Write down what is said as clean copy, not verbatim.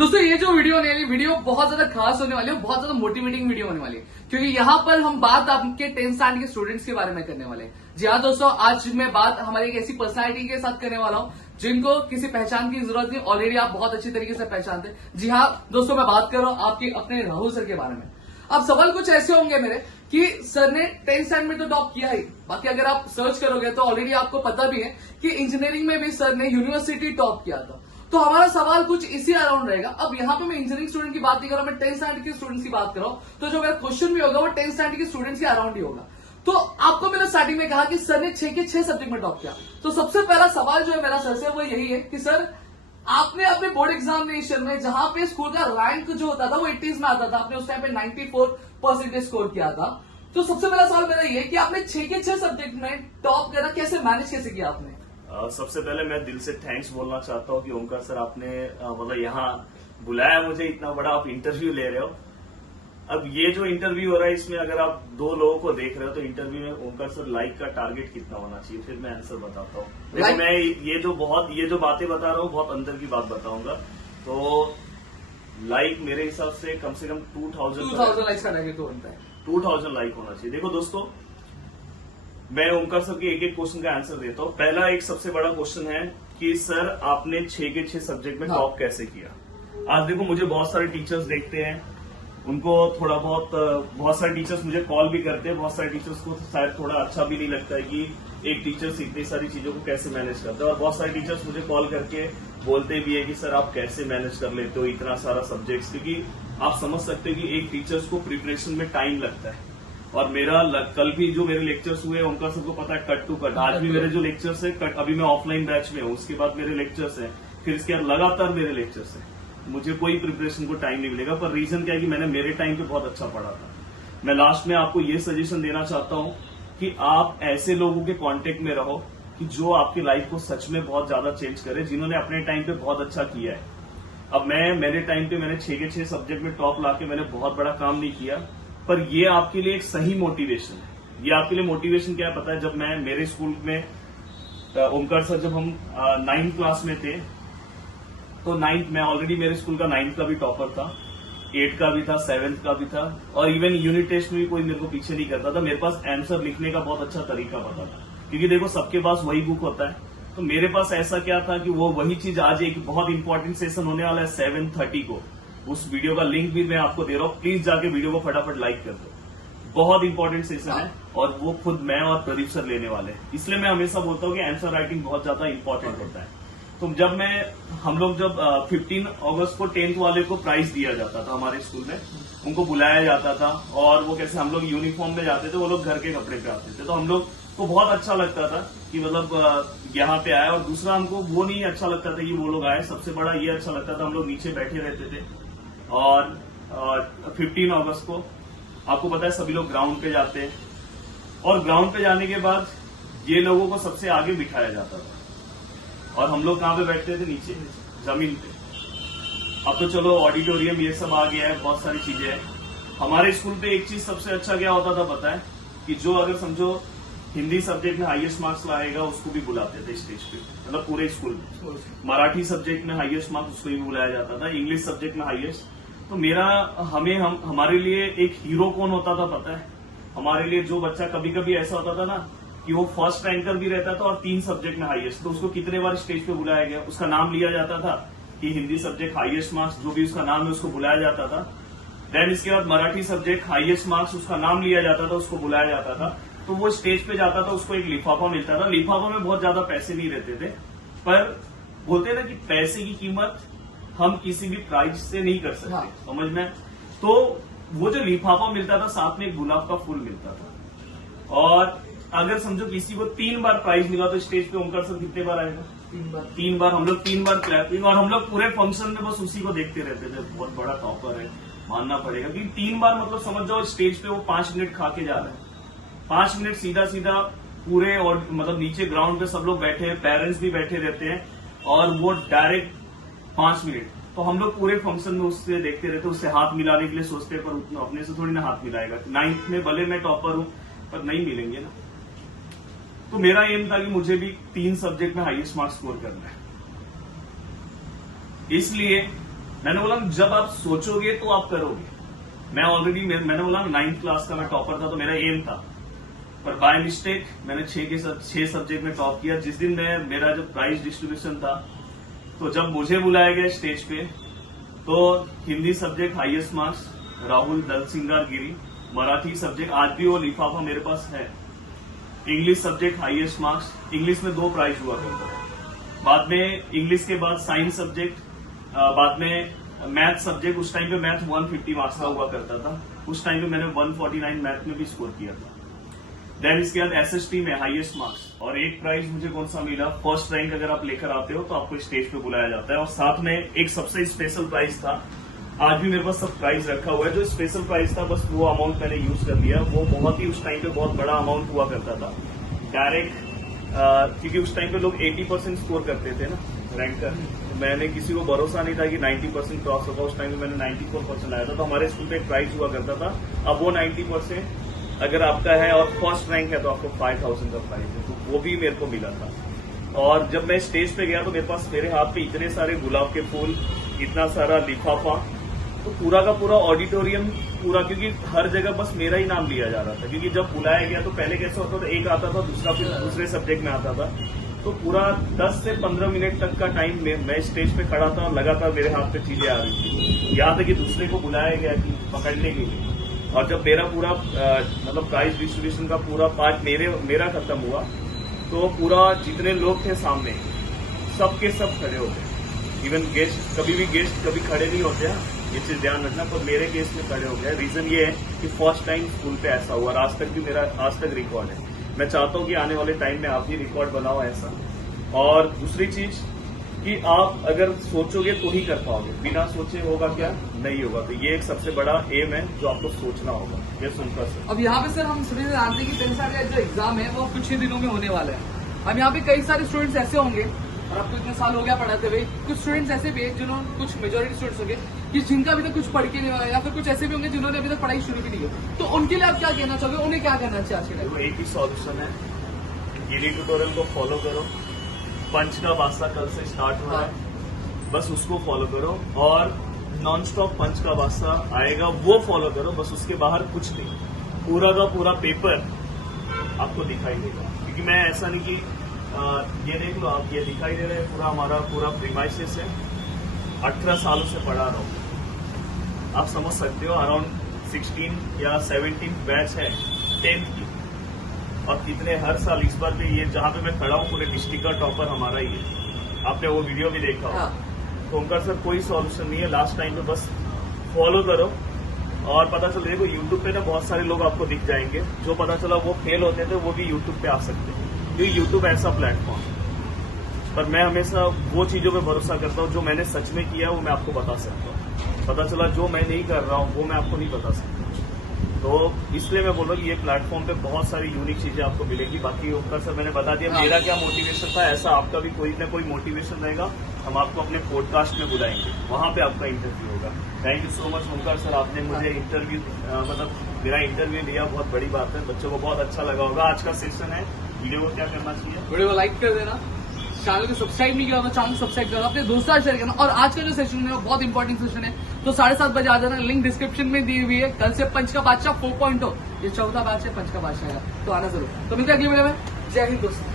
दोस्तों ये जो वीडियो होने वाली वीडियो बहुत ज्यादा खास होने वाली है, बहुत ज्यादा मोटिवेटिंग वीडियो होने वाली है, क्योंकि यहाँ पर हम बात आपके 10th स्टैंडर्ड के स्टूडेंट्स के बारे में करने वाले हैं। जी हाँ दोस्तों, आज मैं बात हमारी एक ऐसी पर्सनालिटी के साथ करने वाला हूँ जिनको किसी पहचान की जरूरत नहीं, ऑलरेडी आप बहुत अच्छी तरीके से पहचानते हैं। जी हाँ दोस्तों, मैं बात कर रहा हूँ आपके अपने राहुल सर के बारे में। अब सवाल कुछ ऐसे होंगे मेरे कि सर ने 10th स्टैंडर्ड में तो टॉप किया ही, बाकी अगर आप सर्च करोगे तो ऑलरेडी आपको पता भी है कि इंजीनियरिंग में भी सर ने यूनिवर्सिटी टॉप किया था। तो हमारा सवाल कुछ इसी अराउंड रहेगा। अब यहाँ पे मैं इंजीनियरिंग स्टूडेंट की बात नहीं कर रहा हूं, मैं 10th स्टैंडर्ड के स्टूडेंट्स की बात कर रहा हूं, तो जो मेरा क्वेश्चन भी होगा वो 10th स्टैंडर्ड के स्टूडेंट्स के अराउंड ही होगा। तो आपको मैंने स्टार्टिंग में कहा कि सर ने 6 के 6 सब्जेक्ट में टॉप किया, तो सबसे पहला सवाल जो है मेरा सर से वो यही है कि सर आपने अपने बोर्ड एग्जामिनेशन में जहां पे स्कूल का रैंक जो होता था वो 80s में आता था, आपने उस टाइम पे 94% स्कोर किया था। तो सबसे पहला सवाल मेरा ये है कि आपने 6 के 6 सब्जेक्ट में टॉप करना कैसे मैनेज कैसे किया आपने? सबसे पहले मैं दिल से थैंक्स बोलना चाहता हूँ कि ओमकार सर आपने मतलब यहाँ बुलाया मुझे, इतना बड़ा आप इंटरव्यू ले रहे हो। अब ये जो इंटरव्यू हो रहा है इसमें अगर आप 2 लोगों को देख रहे हो तो इंटरव्यू में ओमकार सर लाइक का टारगेट कितना होना चाहिए, फिर मैं आंसर बताता हूँ। देखो मैं ये जो बातें बता रहा हूँ बहुत अंदर की बात बताऊंगा। तो लाइक मेरे हिसाब से कम 2000 लाइक्स का टारगेट बनता है, 2000 लाइक होना चाहिए। देखो दोस्तों, मैं ओमकार सर के एक क्वेश्चन का आंसर देता हूँ। पहला एक सबसे बड़ा क्वेश्चन है कि सर आपने 6 के 6 सब्जेक्ट में टॉप कैसे किया। आज देखो मुझे बहुत सारे टीचर्स देखते हैं, उनको बहुत सारे टीचर्स मुझे कॉल भी करते हैं, बहुत सारे टीचर्स को शायद थोड़ा अच्छा भी नहीं लगता है कि एक टीचर इतनी सारी चीजों को कैसे मैनेज करता है, और बहुत सारे टीचर्स मुझे कॉल करके बोलते भी है कि सर आप कैसे मैनेज कर लेते हो इतना सारा सब्जेक्ट्स, क्योंकि आप समझ सकते हो कि एक टीचर्स को प्रिपरेशन में टाइम लगता है। और मेरा कल भी जो मेरे लेक्चर्स हुए उनका सबको पता है कट टू कट। आज भी मेरे जो लेक्चर्स है कट, अभी मैं ऑफलाइन बैच में हूँ, उसके बाद मेरे लेक्चर्स हैं, फिर इसके बाद लगातार मेरे लेक्चर्स हैं। मुझे कोई प्रिपरेशन को टाइम नहीं मिलेगा, पर रीजन क्या है कि मैंने मेरे टाइम पे बहुत अच्छा पढ़ा था। मैं लास्ट में आपको ये सजेशन देना चाहता हूँ कि आप ऐसे लोगों के कॉन्टेक्ट में रहो कि जो आपकी लाइफ को सच में बहुत ज्यादा चेंज करे, जिन्होंने अपने टाइम पे बहुत अच्छा किया है। अब मेरे टाइम पे मैंने 6 के 6 सब्जेक्ट में टॉप लाके मैंने बहुत बड़ा काम नहीं किया, पर ये आपके लिए एक सही मोटिवेशन है। ये आपके लिए मोटिवेशन क्या है पता है? जब मैं मेरे स्कूल में ओमकार सर, जब हम 9th क्लास में थे तो 9th में ऑलरेडी मेरे स्कूल का 9th का भी टॉपर था, 8th का भी था, 7th का भी था, और इवन यूनिट टेस्ट में भी कोई मेरे को पीछे नहीं करता था। मेरे पास आंसर लिखने का बहुत अच्छा तरीका पता था, क्योंकि देखो सबके पास वही बुक होता है। तो मेरे पास ऐसा क्या था कि वो वही चीज, आज एक बहुत इंपॉर्टेंट सेशन होने वाला है 7:30 को, उस वीडियो का लिंक भी मैं आपको दे रहा हूँ, प्लीज जाके वीडियो को फटाफट लाइक कर दो। बहुत इंपॉर्टेंट सेशन है और वो खुद मैं और प्रदीप सर लेने वाले हैं। इसलिए मैं हमेशा बोलता हूँ कि आंसर राइटिंग बहुत ज्यादा इंपॉर्टेंट होता है। तो जब 15 अगस्त को 10th वाले को प्राइज दिया जाता था हमारे स्कूल में, उनको बुलाया जाता था, और वो कैसे हम लोग यूनिफॉर्म में जाते थे, वो लोग घर के कपड़े पे आते थे। तो हम लोग को बहुत अच्छा लगता था कि मतलब यहाँ पे आए, और दूसरा हमको वो नहीं अच्छा लगता था कि वो लोग आए, सबसे बड़ा ये अच्छा लगता था हम लोग नीचे बैठे रहते थे। और 15 अगस्त को आपको पता है सभी लोग ग्राउंड पे जाते हैं, और ग्राउंड पे जाने के बाद ये लोगों को सबसे आगे बिठाया जाता था, और हम लोग कहाँ पे बैठते थे? नीचे जमीन पे। अब तो चलो ऑडिटोरियम ये सब आ गया है, बहुत सारी चीजें हैं। हमारे स्कूल पे एक चीज सबसे अच्छा क्या होता था पता है? कि जो अगर समझो हिंदी सब्जेक्ट में हाईएस्ट मार्क्स लाएगा उसको भी बुलाते थे स्टेज पे, मतलब पूरे स्कूल में। मराठी सब्जेक्ट में हाईएस्ट मार्क्स उसको भी बुलाया जाता था, इंग्लिश सब्जेक्ट में हाईएस्ट। तो हमारे लिए एक हीरो कौन होता था पता है? हमारे लिए जो बच्चा, कभी कभी ऐसा होता था ना कि वो फर्स्ट रैंकर भी रहता था और 3 सब्जेक्ट में हाईएस्ट, तो उसको कितने बार स्टेज पे बुलाया गया, उसका नाम लिया जाता था कि हिंदी सब्जेक्ट हाईएस्ट मार्क्स, जो भी उसका नाम है उसको बुलाया जाता था। देन इसके बाद मराठी सब्जेक्ट हाईएस्ट मार्क्स, उसका नाम लिया जाता था, उसको बुलाया जाता था। तो वो स्टेज पे जाता था, उसको एक लिफाफा मिलता था। लिफाफा में बहुत ज्यादा पैसे नहीं रहते थे, पर बोलते ना कि पैसे की कीमत हम किसी भी प्राइज से नहीं कर सकते। समझ में? तो वो जो लिफाफा मिलता था, साथ में एक गुलाब का फूल मिलता था। और अगर समझो किसी को 3 बार प्राइज मिला तो स्टेज पे ओमकार सर कितने बार आएगा? 3 बार। हम लोग 3 बार क्लैपिंग, और हम लोग पूरे फंक्शन में बस उसी को देखते रहते थे। बहुत बड़ा टॉपर है, मानना पड़ेगा। क्योंकि 3 बार मतलब समझ जाओ स्टेज पे वो 5 मिनट खा के जा रहे हैं, 5 मिनट सीधा सीधा पूरे, और मतलब नीचे ग्राउंड पे सब लोग बैठे हैं, पेरेंट्स भी बैठे रहते हैं, और वो डायरेक्ट 5 मिनट। तो हम लोग पूरे फंक्शन में उससे देखते रहते, उससे हाथ मिलाने के लिए सोचते, पर उतना अपने से थोड़ी ना हाथ मिलाएगा। 9th में भले मैं टॉपर हूं, पर नहीं मिलेंगे ना। तो मेरा एम था कि मुझे भी 3 सब्जेक्ट में हाईएस्ट मार्क्स स्कोर करना है। इसलिए मैंने बोला जब आप सोचोगे तो आप करोगे। मैं ऑलरेडी मैंने बोला 9th क्लास का मैं टॉपर था, तो मेरा एम था, पर बाय मिस्टेक मैंने 6 सब्जेक्ट में टॉप किया। जिस दिन मेरा जब प्राइज डिस्ट्रीब्यूशन था, तो जब मुझे बुलाया गया स्टेज पे, तो Hindi subject highest marks Rahul Dalsingar Giri, Marathi subject आज भी वो लिफाफा मेरे पास है, English subject highest marks, English में 2 प्राइज हुआ करता था। बाद में इंग्लिश के बाद साइंस सब्जेक्ट, बाद में मैथ सब्जेक्ट, उस टाइम पे मैथ 150 मार्क्स का हुआ करता था, उस टाइम पे मैंने 149 मैथ में भी स्कोर किया था। देन इसके बाद एसएसटी में हाईएस्ट मार्क्स, और एक प्राइज मुझे कौन सा मिला, फर्स्ट रैंक अगर आप लेकर आते हो तो आपको स्टेज पे बुलाया जाता है, और साथ में एक सबसे स्पेशल प्राइज था, आज भी मेरे पास सब प्राइज रखा हुआ है, जो स्पेशल प्राइज था बस वो अमाउंट मैंने यूज कर लिया। वो बहुत ही उस टाइम पे बहुत बड़ा अमाउंट हुआ करता था डायरेक्ट, क्योंकि उस टाइम पे लोग 80% स्कोर करते थे ना रैंक का। मैंने किसी को भरोसा नहीं था कि 90% क्रॉस होगा, उस टाइम में मैंने 94% लाया था, तो हमारे स्कूल पे एक प्राइज हुआ करता था। अब वो 90% अगर आपका है और फर्स्ट रैंक है तो आपको 5000 का प्राइज है, तो वो भी मेरे को मिला था। और जब मैं स्टेज पे गया तो मेरे हाथ पे इतने सारे गुलाब के फूल, इतना सारा लिफाफा, तो पूरा का पूरा ऑडिटोरियम पूरा, क्योंकि हर जगह बस मेरा ही नाम लिया जा रहा था। क्योंकि जब बुलाया गया तो पहले कैसे होता था, एक आता था, दूसरा फिर दूसरे सब्जेक्ट में आता था, तो पूरा 10 से 15 मिनट तक का टाइम मैं स्टेज पे खड़ा था, लगातार मेरे हाथ पे चीजें आ रही थी। यहाँ तक कि दूसरे को बुलाया गया कि पकड़ने के लिए, और जब मेरा पूरा मतलब प्राइज डिस्ट्रीब्यूशन का पूरा पार्ट मेरा खत्म हुआ, तो पूरा जितने लोग थे सामने सबके सब खड़े हो गए। इवन गेस्ट, कभी खड़े नहीं होते हैं, ये चीज ध्यान रखना, पर मेरे केस में खड़े हो गए। रीजन ये है कि फर्स्ट टाइम स्कूल पे ऐसा हुआ, आज तक भी मेरा रिकॉर्ड है। मैं चाहता हूँ कि आने वाले टाइम में आप भी रिकॉर्ड बनाओ ऐसा। और दूसरी चीज कि आप अगर सोचोगे तो ही कर पाओगे, बिना सोचे होगा क्या, नहीं होगा। तो ये एक सबसे बड़ा एम है जो आपको सोचना होगा। ये सुनकर सर, अब यहाँ पे सर हम सभी जानते हैं कि 10 साल का जो एग्जाम है वो कुछ ही दिनों में होने वाला है। अब यहाँ पे कई सारे स्टूडेंट्स ऐसे होंगे, और आपको इतने साल हो गया पढ़ाते हुए, कुछ स्टूडेंट्स ऐसे भी हैं जिन्होंने, कुछ मेजोरिटी स्टूडेंट्स होंगे कि जिनका अभी तक कुछ पढ़ के नहीं हुआ, या फिर कुछ ऐसे भी होंगे जिन्होंने अभी तक पढ़ाई शुरू भी नहीं की। तो उनके लिए आप क्या कहना चाहोगे, उन्हें क्या करना चाहिए आज के टाइम? एक ही सॉल्यूशन है, ये ट्यूटोरियल को फॉलो करो। पंच का वास्ता कल से स्टार्ट हो रहा है, बस उसको फॉलो करो, और नॉन स्टॉप पंच का वास्ता आएगा वो फॉलो करो, बस उसके बाहर कुछ नहीं। पूरा का पूरा पेपर आपको दिखाई देगा, क्योंकि मैं ऐसा नहीं कि ये देख लो आप, ये दिखाई दे रहा है पूरा हमारा पूरा प्रीमाइसेस है, 18 सालों से पढ़ा रहा हूँ। आप समझ सकते हो, अराउंड 16 या 17 बैच है 10th की, और कितने हर साल इस बार भी ये जहाँ पे मैं खड़ा हूँ पूरे डिस्ट्रिक्ट का टॉपर हमारा ही है। आपने वो वीडियो भी देखा होगा। तो ओमकार सर कोई सॉल्यूशन नहीं है, लास्ट टाइम पे बस फॉलो करो, और पता चल देखो यूट्यूब पे ना बहुत सारे लोग आपको दिख जाएंगे, जो पता चला वो फेल होते थे वो भी यूट्यूब पे आ सकते हैं, क्योंकि यूट्यूब ऐसा प्लेटफॉर्म है। पर मैं हमेशा वो चीजों पे भरोसा करता हूँ जो मैंने सच में किया है, वो मैं आपको बता सकता हूँ। पता चला जो मैं नहीं कर रहा हूँ वो मैं आपको नहीं बता सकता। तो इसलिए मैं बोल रहा हूँ कि ये प्लेटफॉर्म पे बहुत सारी यूनिक चीजें आपको मिलेगी। बाकी ओमकार सर मैंने बता दिया मेरा क्या मोटिवेशन था, ऐसा आपका भी कोई ना कोई मोटिवेशन रहेगा। हम आपको अपने पॉडकास्ट में बुलाएंगे, वहां पे आपका इंटरव्यू होगा। Thank you so much Omkar sir, आपने मुझे इंटरव्यू मतलब मेरा इंटरव्यू लिया, बहुत बड़ी बात है। बच्चों को बहुत अच्छा लगा होगा। आज का सेशन है, वीडियो को क्या करना चाहिए, वीडियो को लाइक कर देना, चैनल को सब्सक्राइब नहीं किया तो चैनल को सब्सक्राइब करना, अपने दोस्तों से शेयर करना। और आज का जो सेशन है वो बहुत इंपॉर्टेंट सेशन है, तो 7:30 बजे आ जाना। लिंक डिस्क्रिप्शन में दी हुई है। कल से पंच का बादशाह 4.0, ये 4था बैच है पंच का बादशाह का, तो आना जरूर। तो मिलते हैं अगली वीडियो में। जय हिंद दोस्तों।